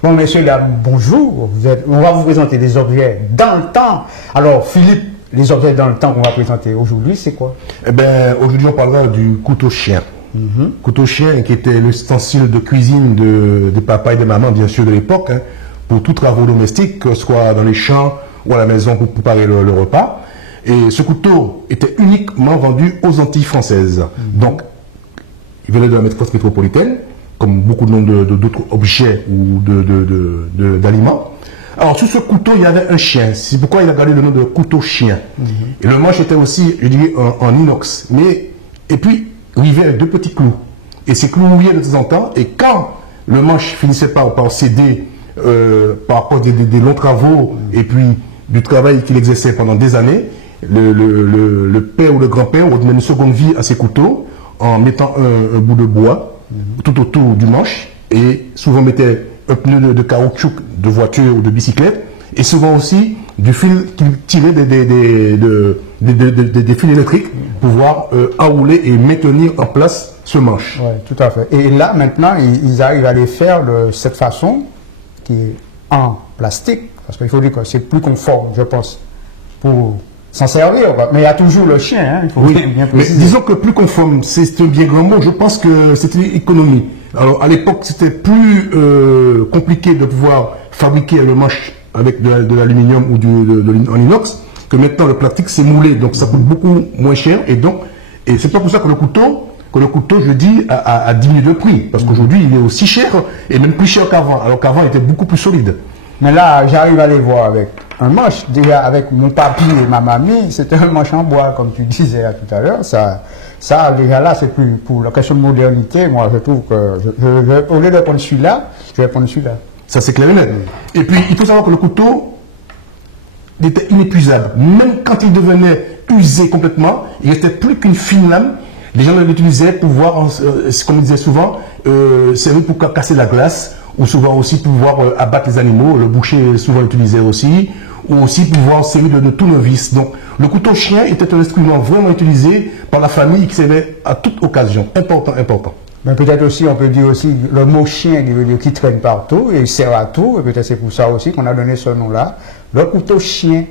Bon, messieurs, là, bonjour. On va vous présenter des objets dans le temps. Alors, Philippe, les objets dans le temps qu'on va présenter aujourd'hui, c'est quoi? Eh bien, aujourd'hui, on parlera du couteau chien. Couteau chien qui était l'ustensile de cuisine des papas et des mamans, bien sûr, de l'époque, hein, pour tous travaux domestiques, que ce soit dans les champs ou à la maison pour préparer le repas. Et ce couteau était uniquement vendu aux Antilles françaises. Donc, il venait de la métropolitaine, comme beaucoup d'autres objets ou d'aliments. Alors, sur ce couteau, il y avait un chien. C'est pourquoi il a gardé le nom de couteau chien. Et le manche était aussi, je dirais, en inox. Et puis, il y avait deux petits clous. Et ces clous mouillaient de temps en temps. Et quand le manche finissait par céder par rapport à des longs travaux et puis du travail qu'il exerçait pendant des années, le père ou le grand-père donnait une seconde vie à ces couteaux en mettant un bout de bois tout autour du manche et souvent mettait un pneu de caoutchouc de voiture ou de bicyclette et souvent aussi du fil qu'il tirait des fils électriques pour pouvoir enrouler et maintenir en place ce manche. Oui, tout à fait. Et là, maintenant, ils arrivent à les faire de cette façon qui est en plastique, parce qu'il faut dire que c'est plus conforme, je pense, pour s'en servir. Mais il y a toujours le chien, hein, il faut bien préciser. Mais disons que plus conforme, c'est un bien grand mot, je pense que c'était l'économie. Alors, à l'époque, c'était plus compliqué de pouvoir fabriquer le manche avec de l'aluminium ou en inox, que maintenant le plastique c'est moulé, donc ça coûte beaucoup moins cher, et c'est pas pour ça que le couteau, je dis, a diminué de prix, parce qu'aujourd'hui il est aussi cher, et même plus cher qu'avant, alors qu'avant il était beaucoup plus solide. Mais là, j'arrive à les voir avec un manche. Déjà, avec mon papy et ma mamie, c'était un manche en bois, comme tu disais tout à l'heure. Ça, déjà là, c'est plus pour la question de modernité. Moi, je trouve que, au lieu de prendre celui-là, je vais prendre celui-là. Ça, c'est clair et net. Et puis, il faut savoir que le couteau était inépuisable. Même quand il devenait usé complètement, il restait plus qu'une fine lame. Les gens l'utilisaient pour voir, comme on disait souvent, servir pour casser la glace, ou souvent aussi pour pouvoir abattre les animaux. Le boucher souvent l'utilisait aussi, ou aussi pour pouvoir servir de tournevis. Donc, le couteau chien était un instrument vraiment utilisé par la famille qui servait à toute occasion. Important. Mais peut-être aussi, on peut dire aussi le mot chien qui traîne partout et il sert à tout. Et peut-être c'est pour ça aussi qu'on a donné ce nom-là. Le couteau chien.